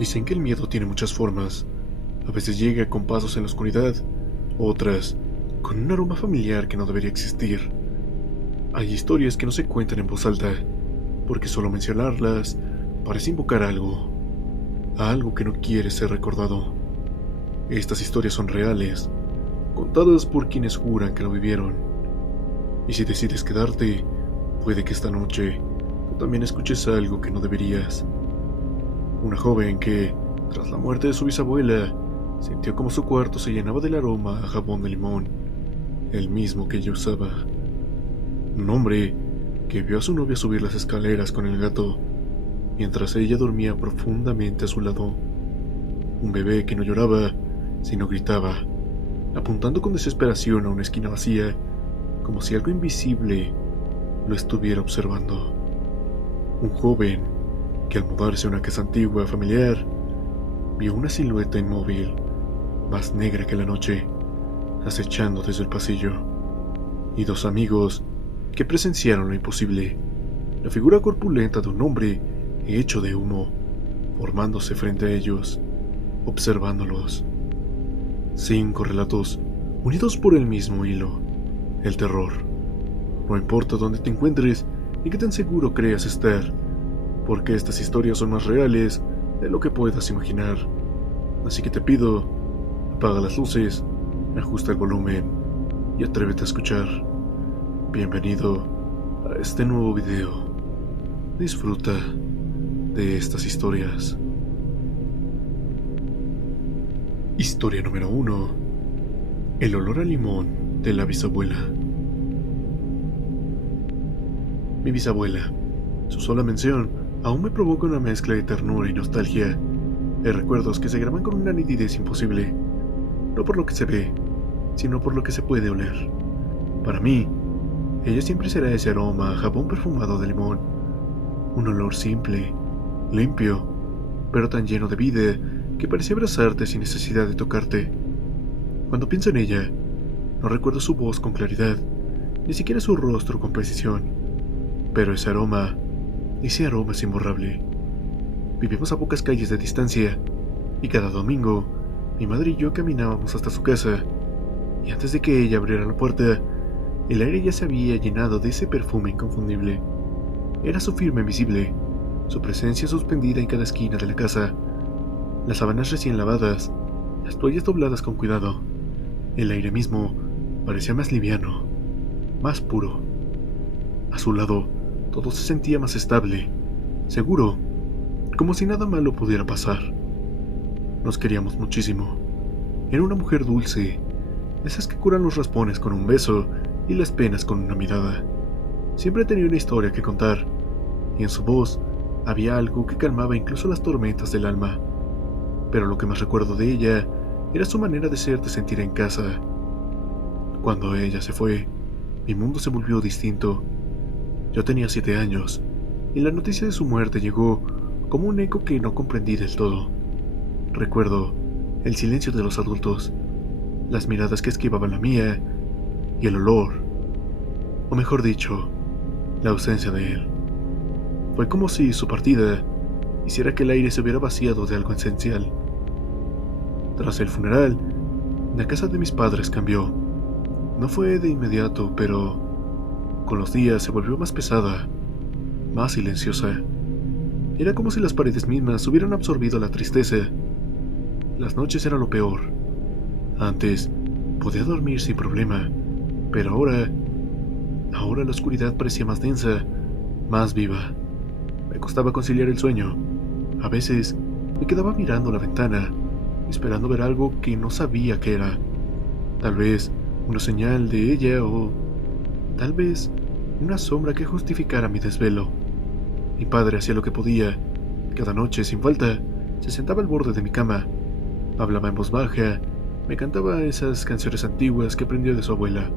Dicen que el miedo tiene muchas formas. A veces llega con pasos en la oscuridad, otras con un aroma familiar que no debería existir. Hay historias que no se cuentan en voz alta, porque solo mencionarlas parece invocar algo que no quiere ser recordado. Estas historias son reales, contadas por quienes juran que lo vivieron. Y si decides quedarte, puede que esta noche tú también escuches algo que no deberías. Una joven que, tras la muerte de su bisabuela, sintió como su cuarto se llenaba del aroma a jabón de limón, el mismo que ella usaba. Un hombre que vio a su novia subir las escaleras con el gato, mientras ella dormía profundamente a su lado. Un bebé que no lloraba, sino gritaba, apuntando con desesperación a una esquina vacía, como si algo invisible lo estuviera observando. Un joven que al mudarse a una casa antigua familiar, vio una silueta inmóvil, más negra que la noche, acechando desde el pasillo. Y dos amigos que presenciaron lo imposible, la figura corpulenta de un hombre hecho de humo, formándose frente a ellos, observándolos. 5 relatos, unidos por el mismo hilo, el terror. No importa dónde te encuentres ni qué tan seguro creas estar, porque estas historias son más reales de lo que puedas imaginar. Así que te pido, apaga las luces, ajusta el volumen y atrévete a escuchar. Bienvenido a este nuevo video. Disfruta de estas historias. Historia número 1. El olor a limón de la bisabuela. Mi bisabuela. Su sola mención aún me provoca una mezcla de ternura y nostalgia, de recuerdos que se graban con una nitidez imposible, no por lo que se ve, sino por lo que se puede oler. Para mí, ella siempre será ese aroma a jabón perfumado de limón, un olor simple, limpio, pero tan lleno de vida que parecía abrazarte sin necesidad de tocarte. Cuando pienso en ella, no recuerdo su voz con claridad, ni siquiera su rostro con precisión, pero ese aroma es imborrable. Vivimos a pocas calles de distancia, y cada domingo, mi madre y yo caminábamos hasta su casa, y antes de que ella abriera la puerta, el aire ya se había llenado de ese perfume inconfundible. Era su firma invisible, su presencia suspendida en cada esquina de la casa, las sábanas recién lavadas, las toallas dobladas con cuidado. El aire mismo parecía más liviano, más puro. A su lado, todo se sentía más estable, seguro, como si nada malo pudiera pasar. Nos queríamos muchísimo. Era una mujer dulce, esas que curan los raspones con un beso y las penas con una mirada. Siempre tenía una historia que contar, y en su voz había algo que calmaba incluso las tormentas del alma. Pero lo que más recuerdo de ella era su manera de hacerte sentir en casa. Cuando ella se fue, mi mundo se volvió distinto. Yo tenía 7 años, y la noticia de su muerte llegó como un eco que no comprendí del todo. Recuerdo el silencio de los adultos, las miradas que esquivaban la mía, y el olor, o mejor dicho, la ausencia de él. Fue como si su partida hiciera que el aire se hubiera vaciado de algo esencial. Tras el funeral, la casa de mis padres cambió. No fue de inmediato, pero con los días se volvió más pesada, más silenciosa. Era como si las paredes mismas hubieran absorbido la tristeza. Las noches eran lo peor. Antes podía dormir sin problema, pero ahora la oscuridad parecía más densa, más viva. Me costaba conciliar el sueño. A veces me quedaba mirando la ventana, esperando ver algo que no sabía qué era. Tal vez una señal de ella o tal vez una sombra que justificara mi desvelo. Mi padre hacía lo que podía. Cada noche, sin falta, se sentaba al borde de mi cama. Hablaba en voz baja, me cantaba esas canciones antiguas que aprendió de su abuela,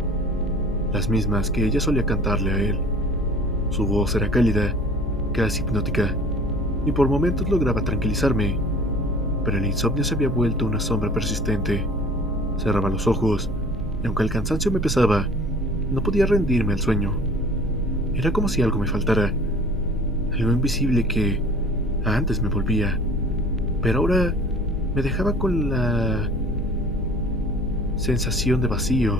las mismas que ella solía cantarle a él. Su voz era cálida, casi hipnótica, y por momentos lograba tranquilizarme, pero el insomnio se había vuelto una sombra persistente. Cerraba los ojos, y aunque el cansancio me pesaba, no podía rendirme al sueño. Era como si algo me faltara, algo invisible que antes me volvía. pero ahora me dejaba con la sensación de vacío.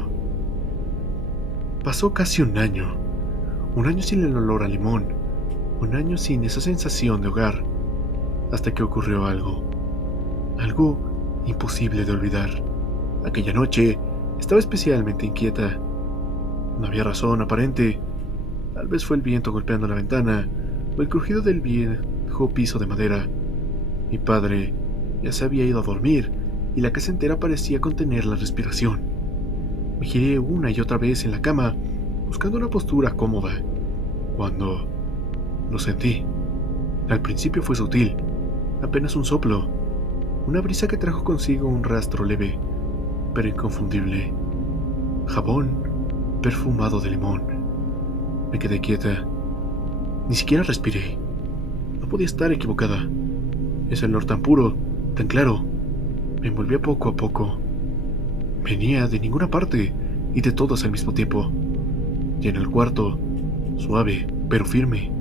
Pasó casi un año sin el olor a limón, un año sin esa sensación de hogar, hasta que ocurrió algo imposible de olvidar. Aquella noche estaba especialmente inquieta. No había razón aparente. Tal vez fue el viento golpeando la ventana o el crujido del viejo piso de madera. Mi padre ya se había ido a dormir y la casa entera parecía contener la respiración. Me giré una y otra vez en la cama, buscando una postura cómoda, cuando lo sentí. Al principio fue sutil, apenas un soplo, una brisa que trajo consigo un rastro leve, pero inconfundible. Jabón perfumado de limón. Me quedé quieta. Ni siquiera respiré. No podía estar equivocada. Ese olor tan puro, tan claro, me envolvía poco a poco. Venía de ninguna parte y de todas al mismo tiempo. Y en el cuarto, suave, pero firme,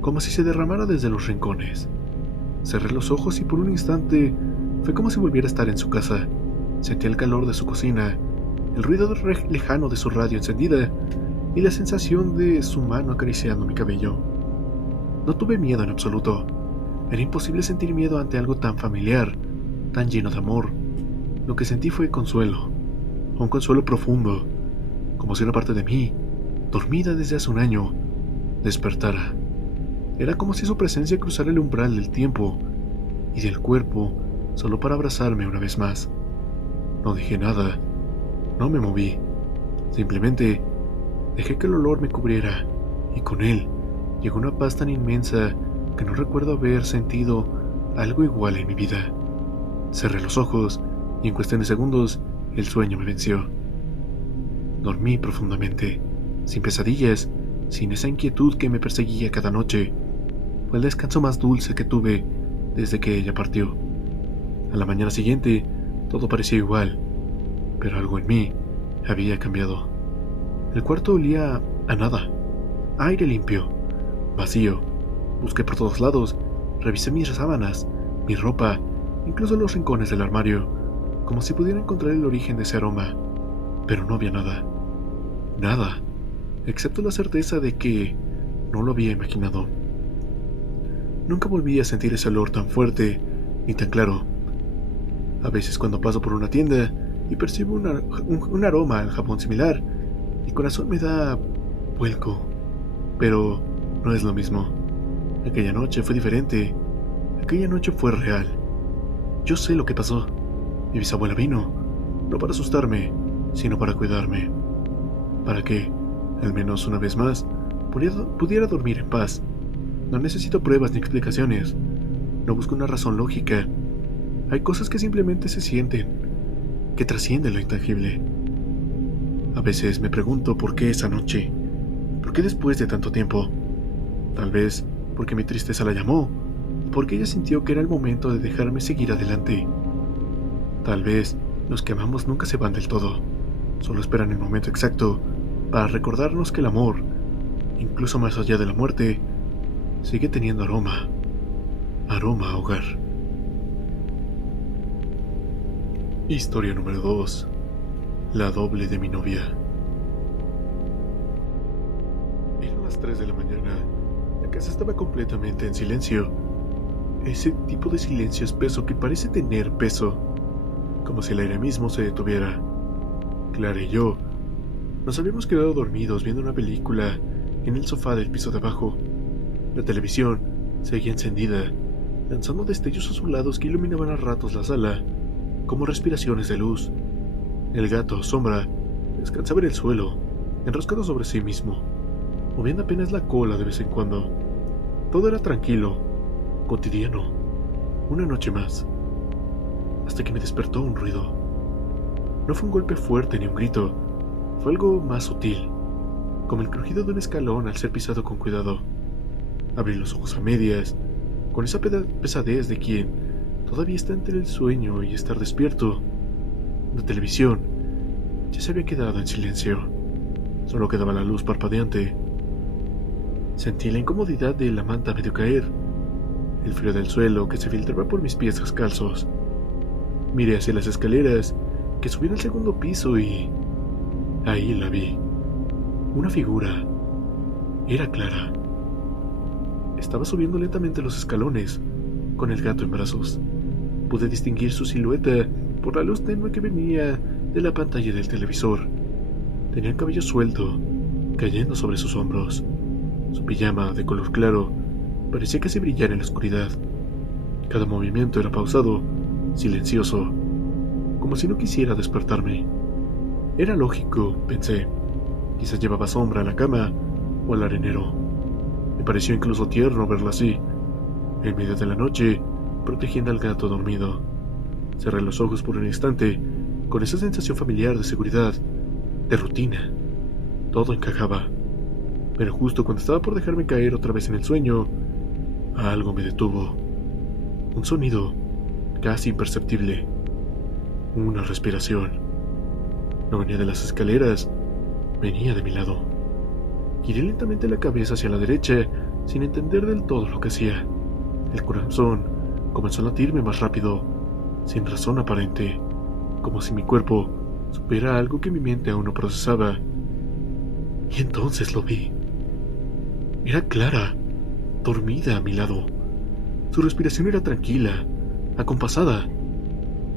como si se derramara desde los rincones. Cerré los ojos y por un instante fue como si volviera a estar en su casa. Sentí el calor de su cocina, el ruido lejano de su radio encendida y la sensación de su mano acariciando mi cabello. No tuve miedo en absoluto. Era imposible sentir miedo ante algo tan familiar, tan lleno de amor. Lo que sentí fue consuelo, un consuelo profundo, como si una parte de mí, dormida desde hace un año, despertara. Era como si su presencia cruzara el umbral del tiempo y del cuerpo solo para abrazarme una vez más. No dije nada, no me moví, simplemente dejé que el olor me cubriera y con él llegó una paz tan inmensa que no recuerdo haber sentido algo igual en mi vida. Cerré los ojos y en cuestión de segundos el sueño me venció. Dormí profundamente, sin pesadillas, sin esa inquietud que me perseguía cada noche. Fue el descanso más dulce que tuve desde que ella partió. A la mañana siguiente, todo parecía igual, pero algo en mí había cambiado. El cuarto olía a nada, a aire limpio, vacío. Busqué por todos lados, revisé mis sábanas, mi ropa, incluso los rincones del armario, como si pudiera encontrar el origen de ese aroma, pero no había nada. Nada, excepto la certeza de que no lo había imaginado. Nunca volví a sentir ese olor tan fuerte ni tan claro. A veces cuando paso por una tienda y percibo un aroma al jabón similar, mi corazón me da vuelco, pero no es lo mismo. Aquella noche fue diferente. Aquella noche fue real. Yo sé lo que pasó. Mi bisabuela vino, no para asustarme, sino para cuidarme. Para que, al menos una vez más, pudiera dormir en paz. No necesito pruebas ni explicaciones. No busco una razón lógica. Hay cosas que simplemente se sienten, que trascienden lo intangible. A veces me pregunto por qué esa noche, por qué después de tanto tiempo. Tal vez porque mi tristeza la llamó, porque ella sintió que era el momento de dejarme seguir adelante. Tal vez los que amamos nunca se van del todo, solo esperan el momento exacto para recordarnos que el amor, incluso más allá de la muerte, sigue teniendo aroma a hogar. Historia número 2. La doble de mi novia. Eran las 3 de la mañana. La casa estaba completamente en silencio. Ese tipo de silencio espeso que parece tener peso, como si el aire mismo se detuviera. Clara y yo nos habíamos quedado dormidos viendo una película en el sofá del piso de abajo. La televisión seguía encendida, lanzando destellos azulados que iluminaban a ratos la sala, como respiraciones de luz. El gato, Sombra, descansaba en el suelo, enroscado sobre sí mismo, moviendo apenas la cola de vez en cuando. Todo era tranquilo, cotidiano, una noche más, hasta que me despertó un ruido. No fue un golpe fuerte ni un grito, fue algo más sutil, como el crujido de un escalón al ser pisado con cuidado. Abrí los ojos a medias, con esa pesadez de quien todavía está entre el sueño y estar despierto. La televisión ya se había quedado en silencio, solo quedaba la luz parpadeante. Sentí la incomodidad de la manta medio caer. el frío del suelo que se filtraba por mis pies descalzos. Miré hacia las escaleras que subían al segundo piso y ahí la vi. Una figura. Era Clara. Estaba subiendo lentamente los escalones, con el gato en brazos. Pude distinguir su silueta por la luz tenue que venía de la pantalla del televisor. Tenía el cabello suelto, cayendo sobre sus hombros. Su pijama, de color claro, parecía casi brillar en la oscuridad. Cada movimiento era pausado, silencioso, como si no quisiera despertarme. Era lógico, pensé. Quizás llevaba sombra a la cama o al arenero. Me pareció incluso tierno verla así, en medio de la noche, protegiendo al gato dormido. Cerré los ojos por un instante, con esa sensación familiar de seguridad, de rutina. Todo encajaba. Pero justo cuando estaba por dejarme caer otra vez en el sueño, algo me detuvo. Un sonido casi imperceptible. Una respiración. No venía de las escaleras, venía de mi lado. Giré lentamente la cabeza hacia la derecha, sin entender del todo lo que hacía. El corazón comenzó a latirme más rápido, sin razón aparente, como si mi cuerpo supiera algo que mi mente aún no procesaba. Y entonces lo vi. Era Clara, dormida a mi lado. Su respiración era tranquila, acompasada.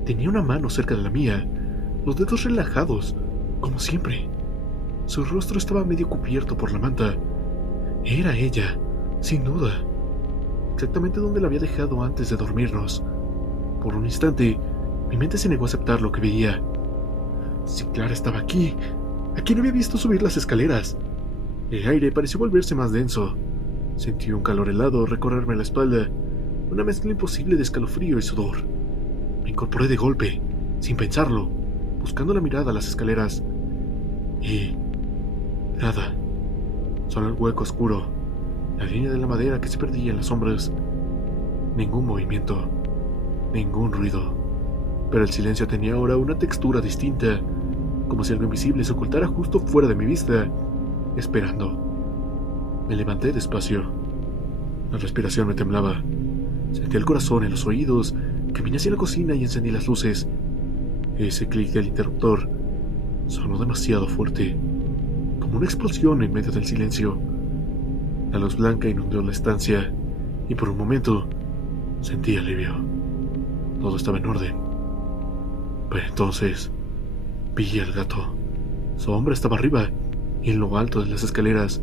Tenía una mano cerca de la mía, los dedos relajados, como siempre. Su rostro estaba medio cubierto por la manta. Era ella, sin duda. Exactamente donde la había dejado antes de dormirnos. Por un instante, mi mente se negó a aceptar lo que veía. Si Clara estaba aquí, ¿a quién había visto subir las escaleras? El aire pareció volverse más denso. Sentí un calor helado recorrerme la espalda, una mezcla imposible de escalofrío y sudor. Me incorporé de golpe, sin pensarlo, buscando la mirada a las escaleras. Y nada. Solo el hueco oscuro, la línea de la madera que se perdía en las sombras. Ningún movimiento, ningún ruido. Pero el silencio tenía ahora una textura distinta, como si algo invisible se ocultara justo fuera de mi vista, esperando. Me levanté despacio. La respiración me temblaba. Sentí el corazón en los oídos, caminé hacia la cocina y encendí las luces. Ese clic del interruptor sonó demasiado fuerte, como una explosión en medio del silencio. La luz blanca inundó la estancia y por un momento sentí alivio. Todo estaba en orden. Pero entonces vi al gato. Su sombra estaba arriba y en lo alto de las escaleras,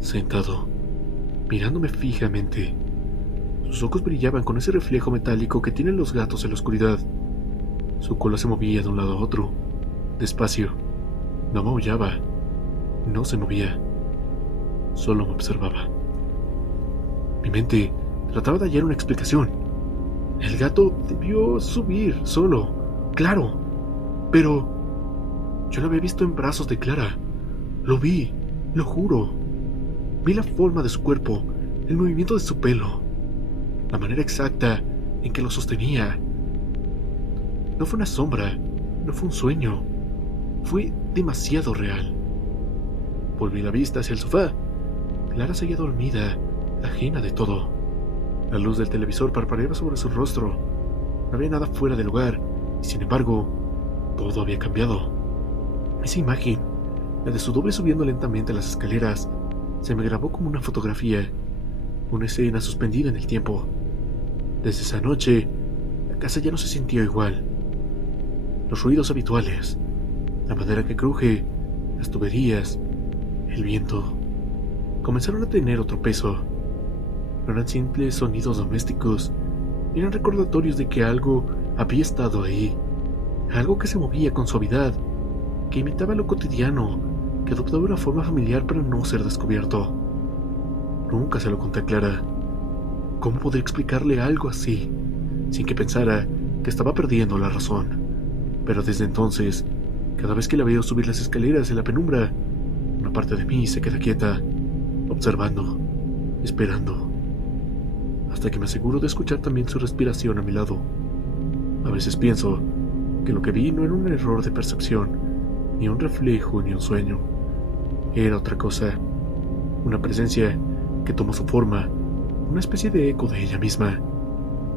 sentado, mirándome fijamente. Sus ojos brillaban con ese reflejo metálico que tienen los gatos en la oscuridad. Su cola se movía de un lado a otro, despacio. No maullaba, no se movía, solo me observaba. Mi mente trataba de hallar una explicación. El gato debió subir solo, claro, pero yo lo había visto en brazos de Clara. Lo vi, lo juro. Vi la forma de su cuerpo, el movimiento de su pelo, la manera exacta en que lo sostenía. No fue una sombra, no fue un sueño, fue demasiado real. Volví la vista hacia el sofá. Clara seguía dormida, ajena de todo. La luz del televisor parpadeaba sobre su rostro. No había nada fuera del lugar, y sin embargo, todo había cambiado. Esa imagen, la de su doble subiendo lentamente las escaleras, se me grabó como una fotografía, una escena suspendida en el tiempo. Desde esa noche, la casa ya no se sintió igual. Los ruidos habituales, la madera que cruje, las tuberías, el viento, comenzaron a tener otro peso. No eran simples sonidos domésticos, eran recordatorios de que algo había estado ahí, algo que se movía con suavidad, que imitaba lo cotidiano, que adoptaba una forma familiar para no ser descubierto. Nunca se lo conté a Clara. ¿Cómo podría explicarle algo así, sin que pensara que estaba perdiendo la razón? Pero desde entonces, cada vez que la veo subir las escaleras en la penumbra, una parte de mí se queda quieta, observando, esperando, hasta que me aseguro de escuchar también su respiración a mi lado. A veces pienso que lo que vi no era un error de percepción, ni un reflejo, ni un sueño. Era otra cosa, una presencia que tomó su forma, una especie de eco de ella misma,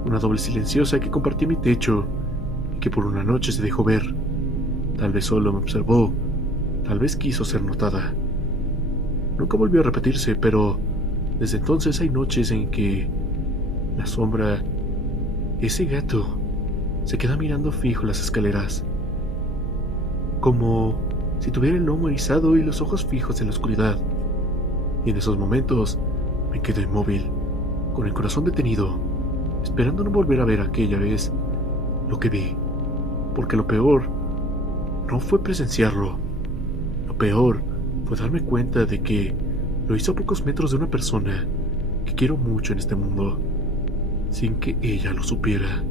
una doble silenciosa que compartía mi techo y que por una noche se dejó ver. Tal vez solo me observó, tal vez quiso ser notada. Nunca volvió a repetirse, pero desde entonces hay noches en que la sombra, ese gato, se queda mirando fijo las escaleras, como si tuviera el lomo erizado y los ojos fijos en la oscuridad. Y en esos momentos me quedo inmóvil, con el corazón detenido, esperando no volver a ver aquella vez lo que vi, porque lo peor no fue presenciarlo. Lo peor fue darme cuenta de que lo hizo a pocos metros de una persona que quiero mucho en este mundo, sin que ella lo supiera.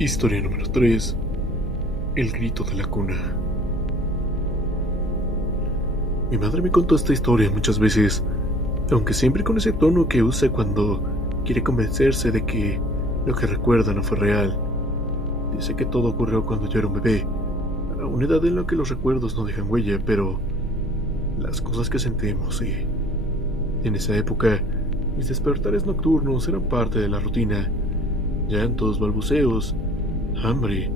Historia número 3. El grito de la cuna. Mi madre me contó esta historia muchas veces, aunque siempre con ese tono que usa cuando quiere convencerse de que lo que recuerda no fue real. Dice que todo ocurrió cuando yo era un bebé, a una edad en la que los recuerdos no dejan huella, pero las cosas que sentimos sí. En esa época, mis despertares nocturnos eran parte de la rutina. Llantos, balbuceos, hambre,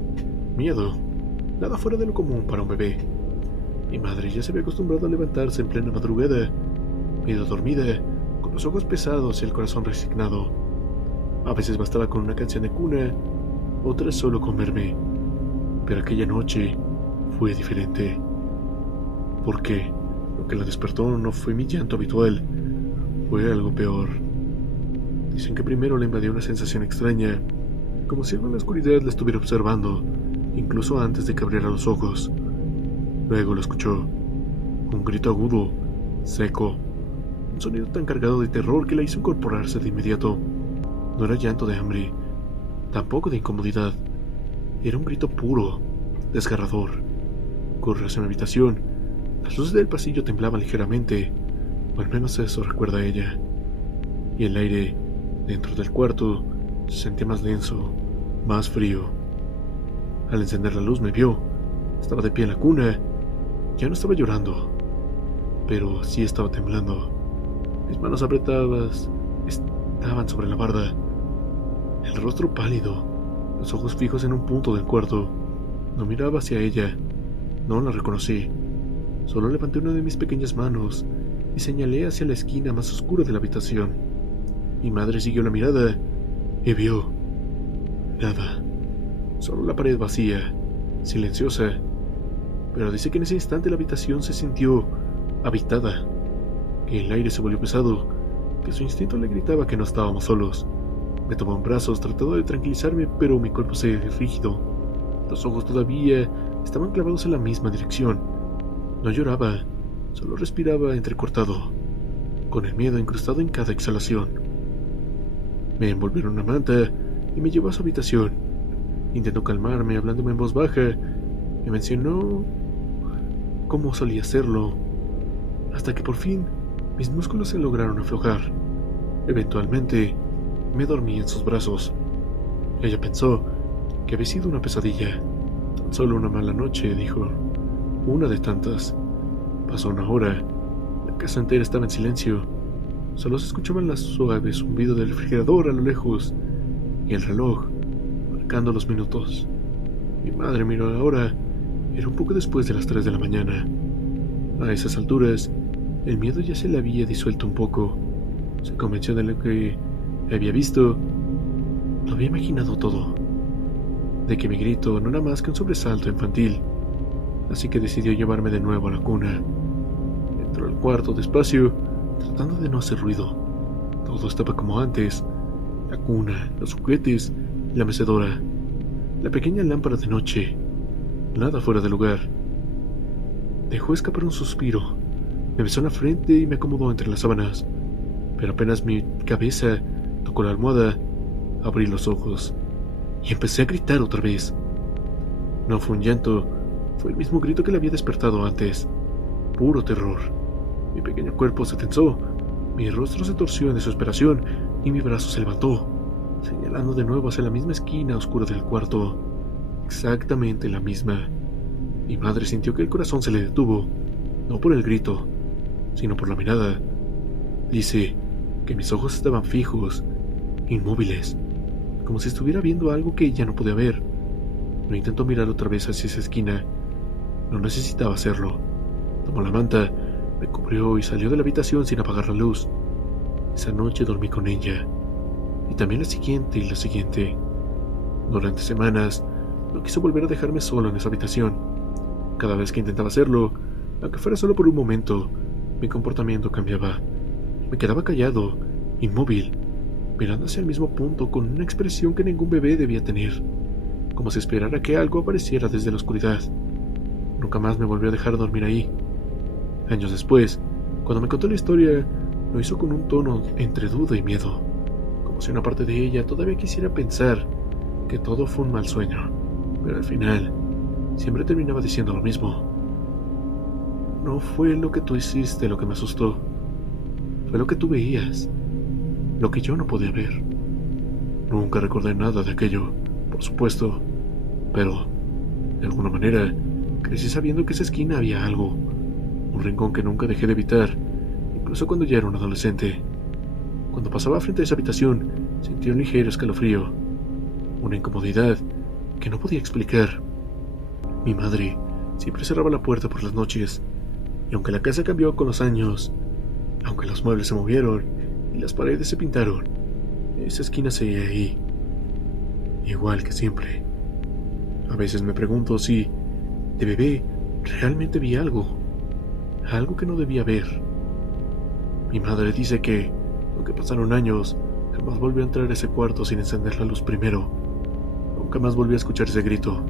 miedo, nada fuera de lo común para un bebé. Mi madre ya se había acostumbrado a levantarse en plena madrugada, medio dormida, con los ojos pesados y el corazón resignado. A veces bastaba con una canción de cuna, otras solo con verme. Pero aquella noche fue diferente. Porque lo que la despertó no fue mi llanto habitual, fue algo peor. Dicen que primero la invadió una sensación extraña, como si algo en la oscuridad la estuviera observando, incluso antes de que abriera los ojos. Luego lo escuchó, un grito agudo, seco, un sonido tan cargado de terror que la hizo incorporarse de inmediato. No era llanto de hambre, tampoco de incomodidad, era un grito puro, desgarrador. Corrió hacia mi habitación, las luces del pasillo temblaban ligeramente, o al menos eso recuerda ella, y el aire dentro del cuarto se sentía más denso, más frío. Al encender la luz me vio. Estaba de pie en la cuna. Ya no estaba llorando, pero sí estaba temblando. Mis manos apretadas estaban sobre la barda. El rostro pálido, los ojos fijos en un punto del cuarto. No miraba hacia ella. No la reconocí. Solo levanté una de mis pequeñas manos y señalé hacia la esquina más oscura de la habitación. Mi madre siguió la mirada y vio nada. Solo la pared vacía, silenciosa. Pero dice que en ese instante la habitación se sintió habitada, que el aire se volvió pesado, que su instinto le gritaba que no estábamos solos. Me tomó en brazos tratando de tranquilizarme, pero mi cuerpo se rígido. Los ojos todavía estaban clavados en la misma dirección. No lloraba, solo respiraba entrecortado, con el miedo incrustado en cada exhalación. Me envolvieron una manta y me llevó a su habitación. Intentó calmarme hablándome en voz baja. Me mencionó cómo solía hacerlo, hasta que por fin mis músculos se lograron aflojar. Eventualmente me dormí en sus brazos. Ella pensó que había sido una pesadilla. Tan solo una mala noche, dijo. Una de tantas. Pasó una hora. La casa entera estaba en silencio. Solo se escuchaban las suaves zumbido del refrigerador a lo lejos y el reloj marcando los minutos. Mi madre miró la hora. Era un poco después de las 3 de la mañana. A esas alturas, el miedo ya se le había disuelto un poco. Se convenció de lo que había visto. Lo había imaginado todo. De que mi grito no era más que un sobresalto infantil. Así que decidió llevarme de nuevo a la cuna. Entró al cuarto despacio, tratando de no hacer ruido. Todo estaba como antes. La cuna, los juguetes, la mecedora, la pequeña lámpara de noche. Nada fuera de lugar. Dejó escapar un suspiro. Me besó en la frente y me acomodó entre las sábanas. Pero apenas mi cabeza tocó la almohada, abrí los ojos y empecé a gritar otra vez. No fue un llanto, fue el mismo grito que le había despertado antes. Puro terror. Mi pequeño cuerpo se tensó, mi rostro se torció en desesperación y mi brazo se levantó, señalando de nuevo hacia la misma esquina oscura del cuarto. Exactamente la misma. Mi madre sintió que el corazón se le detuvo, no por el grito, sino por la mirada. Dice que mis ojos estaban fijos, inmóviles, como si estuviera viendo algo que ya no podía ver. No intentó mirar otra vez hacia esa esquina. No necesitaba hacerlo. Tomó la manta, me cubrió y salió de la habitación sin apagar la luz. Esa noche dormí con ella, y también la siguiente y la siguiente. Durante semanas, no quiso volver a dejarme solo en esa habitación. Cada vez que intentaba hacerlo, aunque fuera solo por un momento, mi comportamiento cambiaba. Me quedaba callado, inmóvil, mirando hacia el mismo punto con una expresión que ningún bebé debía tener, como si esperara que algo apareciera desde la oscuridad. Nunca más me volvió a dejar dormir ahí. Años después, cuando me contó la historia, lo hizo con un tono entre duda y miedo, como si una parte de ella todavía quisiera pensar que todo fue un mal sueño, pero al final siempre terminaba diciendo lo mismo. No fue lo que tú hiciste lo que me asustó, fue lo que tú veías, lo que yo no podía ver. Nunca recordé nada de aquello, por supuesto, pero, de alguna manera, crecí sabiendo que esa esquina había algo, un rincón que nunca dejé de evitar, incluso cuando ya era un adolescente. Cuando pasaba frente a esa habitación, sentía un ligero escalofrío, una incomodidad que no podía explicar. Mi madre siempre cerraba la puerta por las noches, y aunque la casa cambió con los años, aunque los muebles se movieron y las paredes se pintaron, esa esquina seguía ahí, igual que siempre. A veces me pregunto si, de bebé, realmente vi algo que no debía ver. Mi madre dice que, aunque pasaron años, jamás volvió a entrar a ese cuarto sin encender la luz primero. Nunca más volvió a escuchar ese grito,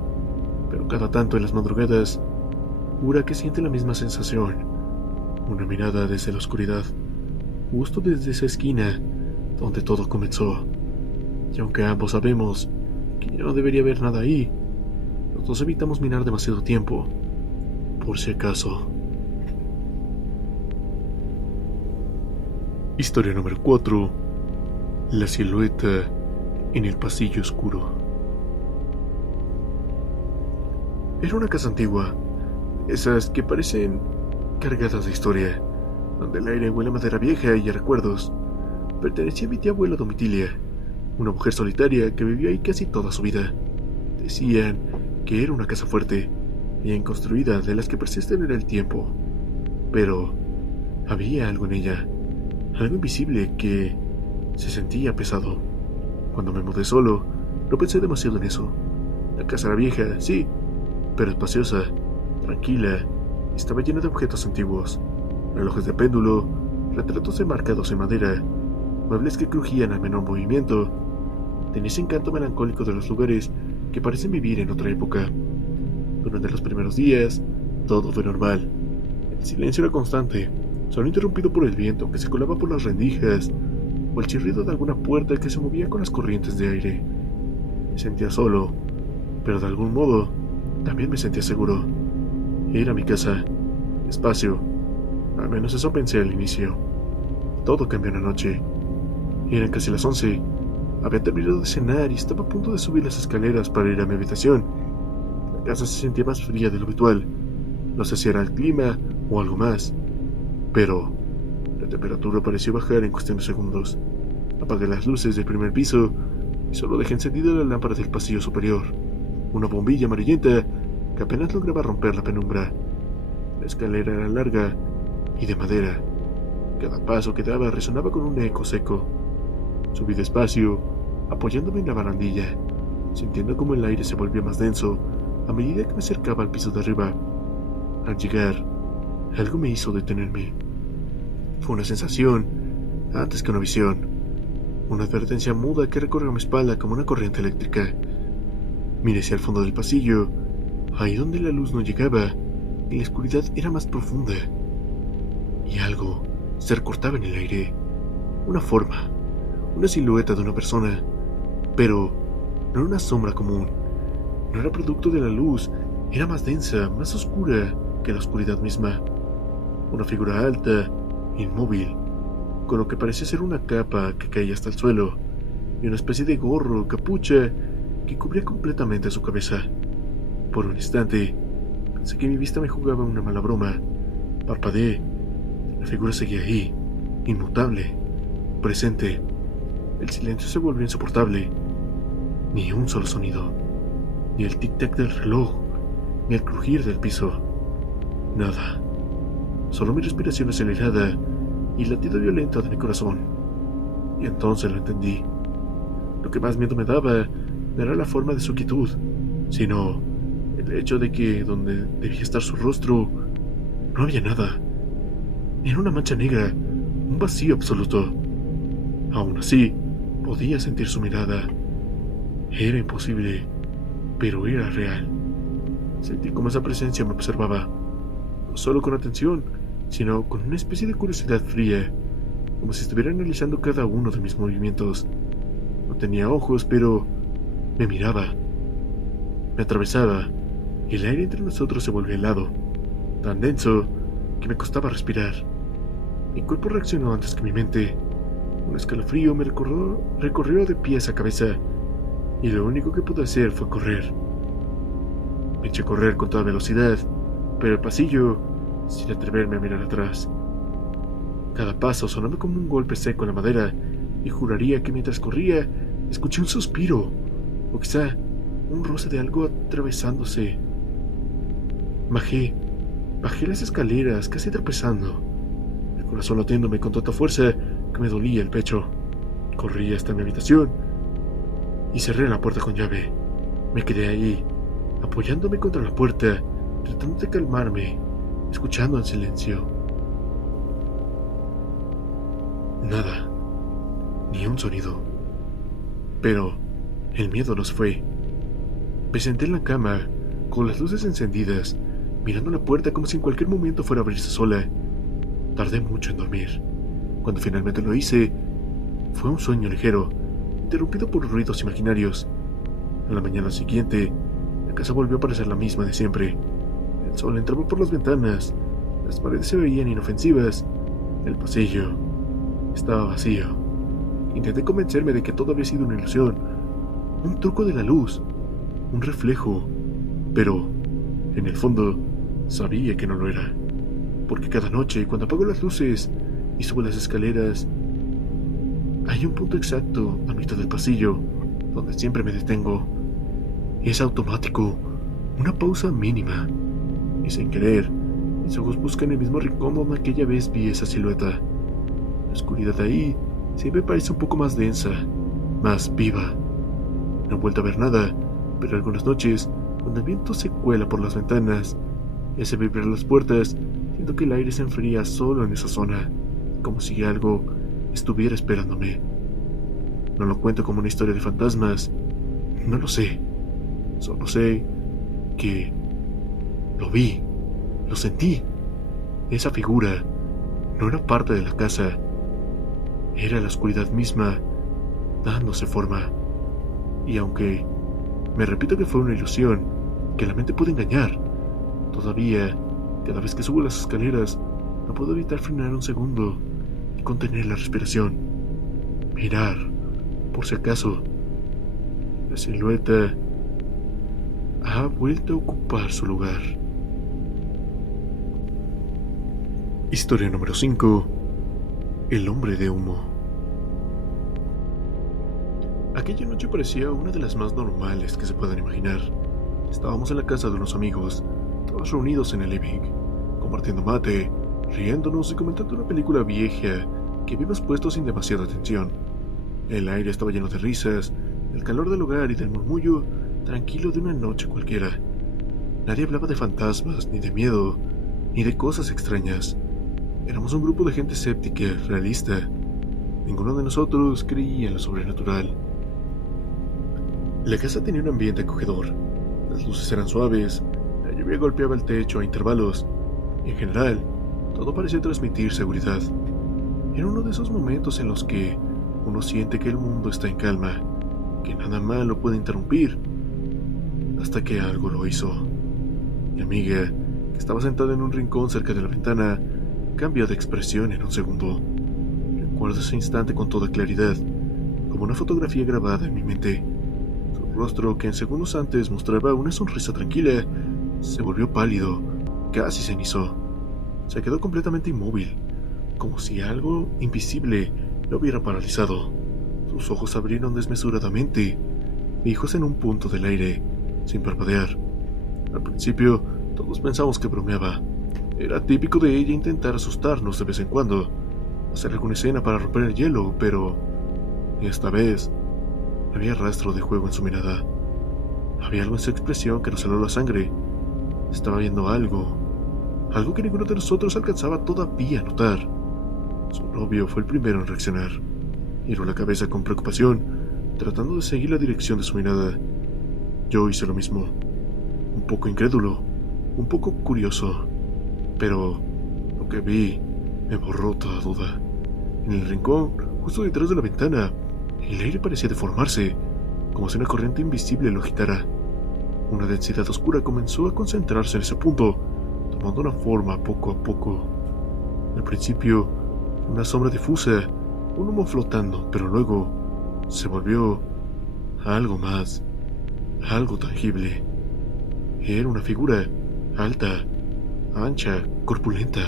pero cada tanto en las madrugadas, jura que siente la misma sensación, una mirada desde la oscuridad, justo desde esa esquina donde todo comenzó. Y aunque ambos sabemos que ya no debería haber nada ahí, los dos evitamos mirar demasiado tiempo, por si acaso. Historia número 4. La silueta en el pasillo oscuro. Era una casa antigua, esas que parecen cargadas de historia, donde el aire huele a madera vieja y a recuerdos. Pertenecía a mi tía abuela Domitilia, una mujer solitaria que vivió ahí casi toda su vida. Decían que era una casa fuerte, bien construida, de las que persisten en el tiempo. Pero había algo en ella, algo invisible que se sentía pesado. Cuando me mudé solo, no pensé demasiado en eso. La casa era vieja, sí, pero espaciosa, tranquila, y estaba llena de objetos antiguos, relojes de péndulo, retratos enmarcados en madera, muebles que crujían al menor movimiento. Tenía ese encanto melancólico de los lugares que parecen vivir en otra época. Durante los primeros días, todo fue normal. El silencio era constante, solo interrumpido por el viento que se colaba por las rendijas o el chirrido de alguna puerta que se movía con las corrientes de aire. Me sentía solo, pero de algún modo también me sentía seguro. Era mi casa, mi espacio. Al menos eso pensé al inicio. Todo cambió una noche. Eran casi las 11. Había terminado de cenar y estaba a punto de subir las escaleras para ir a mi habitación. La casa se sentía más fría de lo habitual. No sé si era el clima o algo más, pero la temperatura pareció bajar en cuestión de segundos. Apagué las luces del primer piso y solo dejé encendida la lámpara del pasillo superior, una bombilla amarillenta que apenas lograba romper la penumbra. La escalera era larga y de madera. Cada paso que daba resonaba con un eco seco. Subí despacio, apoyándome en la barandilla, sintiendo como el aire se volvía más denso a medida que me acercaba al piso de arriba. Al llegar, algo me hizo detenerme. Fue una sensación, antes que una visión. Una advertencia muda que recorrió mi espalda como una corriente eléctrica. Miré hacia el fondo del pasillo, ahí donde la luz no llegaba y la oscuridad era más profunda. Y algo se recortaba en el aire. Una forma, una silueta de una persona, pero no era una sombra común. No era producto de la luz, era más densa, más oscura que la oscuridad misma. Una figura alta, inmóvil, con lo que parecía ser una capa que caía hasta el suelo, y una especie de gorro o capucha que cubría completamente su cabeza. Por un instante, pensé que mi vista me jugaba una mala broma. Parpadeé. figura seguía ahí, inmutable, presente. El silencio se volvió insoportable. Ni un solo sonido, ni el tic-tac del reloj, ni el crujir del piso. Nada. Solo mi respiración acelerada y el latido violento de mi corazón. Y entonces lo entendí. Lo que más miedo me daba no era la forma de su quietud, sino el hecho de que donde debía estar su rostro no había nada. Era una mancha negra, un vacío absoluto. Aún así, podía sentir su mirada. Era imposible, pero era real. Sentí como esa presencia me observaba, no solo con atención, sino con una especie de curiosidad fría, como si estuviera analizando cada uno de mis movimientos. No tenía ojos, pero me miraba, me atravesaba, y el aire entre nosotros se volvió helado, tan denso que me costaba respirar. Mi cuerpo reaccionó antes que mi mente. Un escalofrío me recorrió de pies a cabeza, y lo único que pude hacer fue correr. Me eché a correr con toda velocidad, pero el pasillo, sin atreverme a mirar atrás. Cada paso sonaba como un golpe seco en la madera, y juraría que mientras corría, escuché un suspiro, o quizá un roce de algo atravesándose. Bajé las escaleras, casi tropezando, el corazón latiéndome con tanta fuerza que me dolía el pecho. Corrí hasta mi habitación y cerré la puerta con llave. Me quedé ahí, apoyándome contra la puerta, tratando de calmarme, escuchando en silencio. Nada, ni un sonido. Pero el miedo no se fue. Me senté en la cama, con las luces encendidas, mirando la puerta como si en cualquier momento fuera a abrirse sola. Tardé mucho en dormir. Cuando finalmente lo hice, fue un sueño ligero, interrumpido por ruidos imaginarios. A la mañana siguiente, la casa volvió a parecer la misma de siempre. El sol entraba por las ventanas, las paredes se veían inofensivas, el pasillo estaba vacío. Intenté convencerme de que todo había sido una ilusión, un truco de la luz, un reflejo, pero, en el fondo, sabía que no lo era. Porque cada noche, cuando apago las luces y subo las escaleras, hay un punto exacto a mitad del pasillo donde siempre me detengo. Es automático, una pausa mínima, y sin querer, mis ojos buscan el mismo rincón donde aquella vez vi esa silueta. La oscuridad ahí siempre parece un poco más densa, más viva. No he vuelto a ver nada, pero algunas noches, cuando el viento se cuela por las ventanas y hace vibrar las puertas, siento que el aire se enfría solo en esa zona, como si algo estuviera esperándome. No lo cuento como una historia de fantasmas, no lo sé. Solo sé que lo vi, lo sentí. Esa figura no era parte de la casa, era la oscuridad misma dándose forma. Y aunque me repito que fue una ilusión, que la mente puede engañar, todavía, cada vez que subo las escaleras, no puedo evitar frenar un segundo y contener la respiración. Mirar, por si acaso. La silueta ha vuelto a ocupar su lugar. Historia número 5. El hombre de humo. Aquella noche parecía una de las más normales que se puedan imaginar. Estábamos en la casa de unos amigos, todos reunidos en el living, compartiendo mate, riéndonos y comentando una película vieja que habíamos puesto sin demasiada atención. El aire estaba lleno de risas, el calor del hogar y del murmullo tranquilo de una noche cualquiera. Nadie hablaba de fantasmas, ni de miedo, ni de cosas extrañas. Éramos un grupo de gente escéptica, realista. Ninguno de nosotros creía en lo sobrenatural. La casa tenía un ambiente acogedor. Las luces eran suaves, la lluvia golpeaba el techo a intervalos, y en general, todo parecía transmitir seguridad. Era uno de esos momentos en los que uno siente que el mundo está en calma, que nada malo puede interrumpir, hasta que algo lo hizo. Mi amiga, que estaba sentada en un rincón cerca de la ventana, cambió de expresión en un segundo. Recuerdo ese instante con toda claridad, como una fotografía grabada en mi mente. Su rostro, que en segundos antes mostraba una sonrisa tranquila, se volvió pálido, casi cenizó. Se quedó completamente inmóvil, como si algo invisible lo hubiera paralizado. Sus ojos se abrieron desmesuradamente, fijos en un punto del aire, sin parpadear. Al principio, todos pensamos que bromeaba. Era típico de ella intentar asustarnos de vez en cuando, hacer alguna escena para romper el hielo, pero esta vez no había rastro de juego en su mirada. Había algo en su expresión que nos heló la sangre. Estaba viendo algo que ninguno de nosotros alcanzaba todavía a notar. Su novio fue el primero en reaccionar. Giró la cabeza con preocupación, tratando de seguir la dirección de su mirada. Yo hice lo mismo, un poco incrédulo, un poco curioso, pero lo que vi me borró toda duda. En el rincón, justo detrás de la ventana, el aire parecía deformarse, como si una corriente invisible lo agitara. Una densidad oscura comenzó a concentrarse en ese punto, tomando una forma poco a poco. Al principio, una sombra difusa, un humo flotando, pero luego se volvió algo más, algo tangible. Era una figura alta, ancha, corpulenta,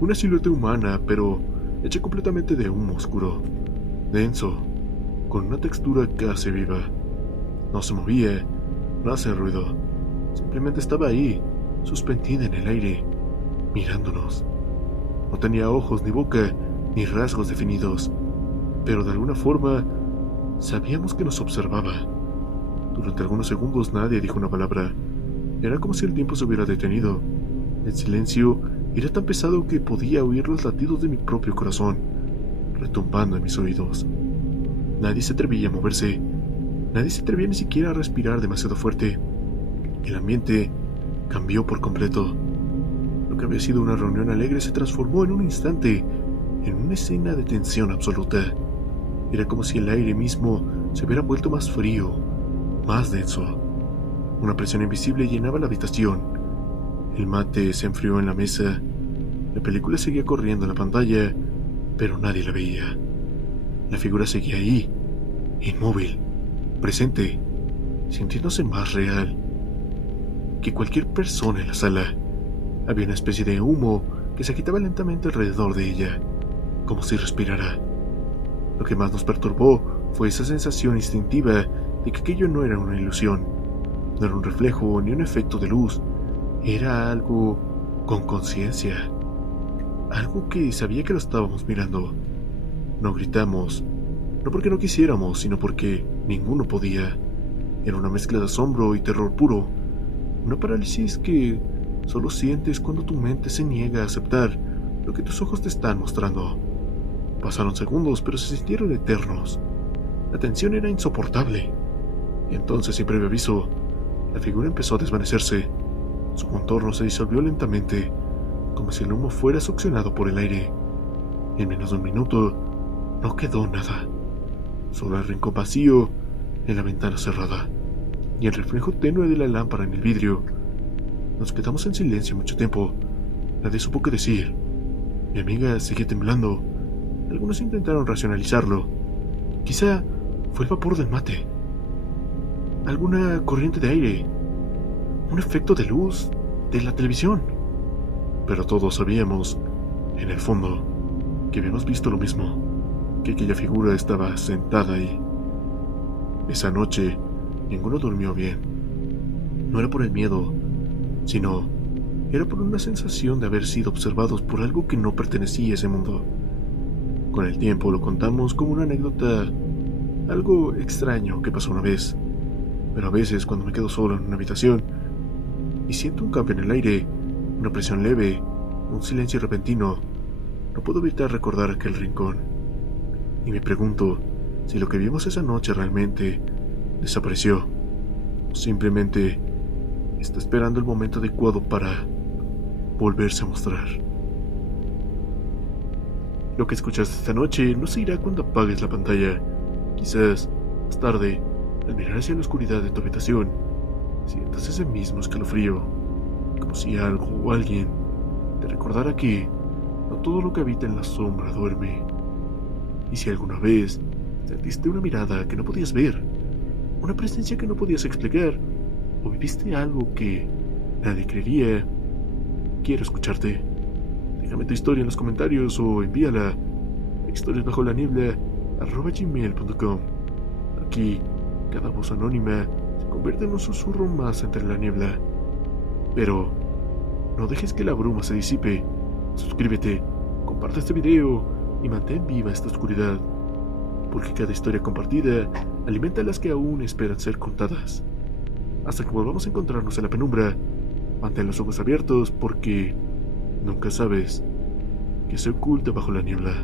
una silueta humana, pero hecha completamente de humo oscuro, denso, con una textura casi viva. No se movía, no hacía ruido, simplemente estaba ahí, suspendida en el aire, mirándonos. No tenía ojos ni boca, ni rasgos definidos, pero de alguna forma sabíamos que nos observaba. Durante algunos segundos nadie dijo una palabra. Era como si el tiempo se hubiera detenido. El silencio era tan pesado que podía oír los latidos de mi propio corazón, retumbando en mis oídos. Nadie se atrevía a moverse. Nadie se atrevía ni siquiera a respirar demasiado fuerte. El ambiente cambió por completo. Lo que había sido una reunión alegre se transformó en un instante en una escena de tensión absoluta. Era como si el aire mismo se hubiera vuelto más frío, más denso. Una presión invisible llenaba la habitación. El mate se enfrió en la mesa. La película seguía corriendo en la pantalla, pero nadie la veía. La figura seguía ahí, inmóvil, presente, sintiéndose más real que cualquier persona en la sala. Había una especie de humo que se agitaba lentamente alrededor de ella, como si respirara. Lo que más nos perturbó fue esa sensación instintiva de que aquello no era una ilusión, no era un reflejo ni un efecto de luz, era algo con conciencia, algo que sabía que lo estábamos mirando. No gritamos, no porque no quisiéramos, sino porque ninguno podía. Era una mezcla de asombro y terror puro, una parálisis que solo sientes cuando tu mente se niega a aceptar lo que tus ojos te están mostrando. Pasaron segundos, pero se sintieron eternos. La tensión era insoportable. Y entonces, sin previo aviso, la figura empezó a desvanecerse. Su contorno se disolvió lentamente, como si el humo fuera succionado por el aire. En menos de un minuto, no quedó nada. Solo el rincón vacío en la ventana cerrada y el reflejo tenue de la lámpara en el vidrio. Nos quedamos en silencio mucho tiempo. Nadie supo qué decir. Mi amiga seguía temblando. Algunos intentaron racionalizarlo. Quizá fue el vapor del mate, alguna corriente de aire, un efecto de luz de la televisión. Pero todos sabíamos, en el fondo, que habíamos visto lo mismo, que aquella figura estaba sentada ahí. Esa noche, ninguno durmió bien. No era por el miedo, sino era por una sensación de haber sido observados por algo que no pertenecía a ese mundo. Con el tiempo lo contamos como una anécdota, algo extraño que pasó una vez. Pero a veces cuando me quedo solo en una habitación y siento un cambio en el aire, una presión leve, un silencio repentino, no puedo evitar recordar aquel rincón. Y me pregunto si lo que vimos esa noche realmente desapareció o simplemente está esperando el momento adecuado para volverse a mostrar. Lo que escuchaste esta noche no se irá cuando apagues la pantalla. Quizás, más tarde, al mirar hacia la oscuridad de tu habitación, sientas ese mismo escalofrío, como si algo o alguien te recordara que no todo lo que habita en la sombra duerme. Y si alguna vez sentiste una mirada que no podías ver, una presencia que no podías explicar, o viviste algo que nadie creería, quiero escucharte. Déjame tu historia en los comentarios o envíala a historiasbajolaniebla@gmail.com. Aquí, cada voz anónima se convierte en un susurro más entre la niebla. Pero no dejes que la bruma se disipe. Suscríbete, comparte este video y mantén viva esta oscuridad, porque cada historia compartida alimenta a las que aún esperan ser contadas. Hasta que volvamos a encontrarnos en la penumbra, mantén los ojos abiertos porque nunca sabes qué se oculta bajo la niebla.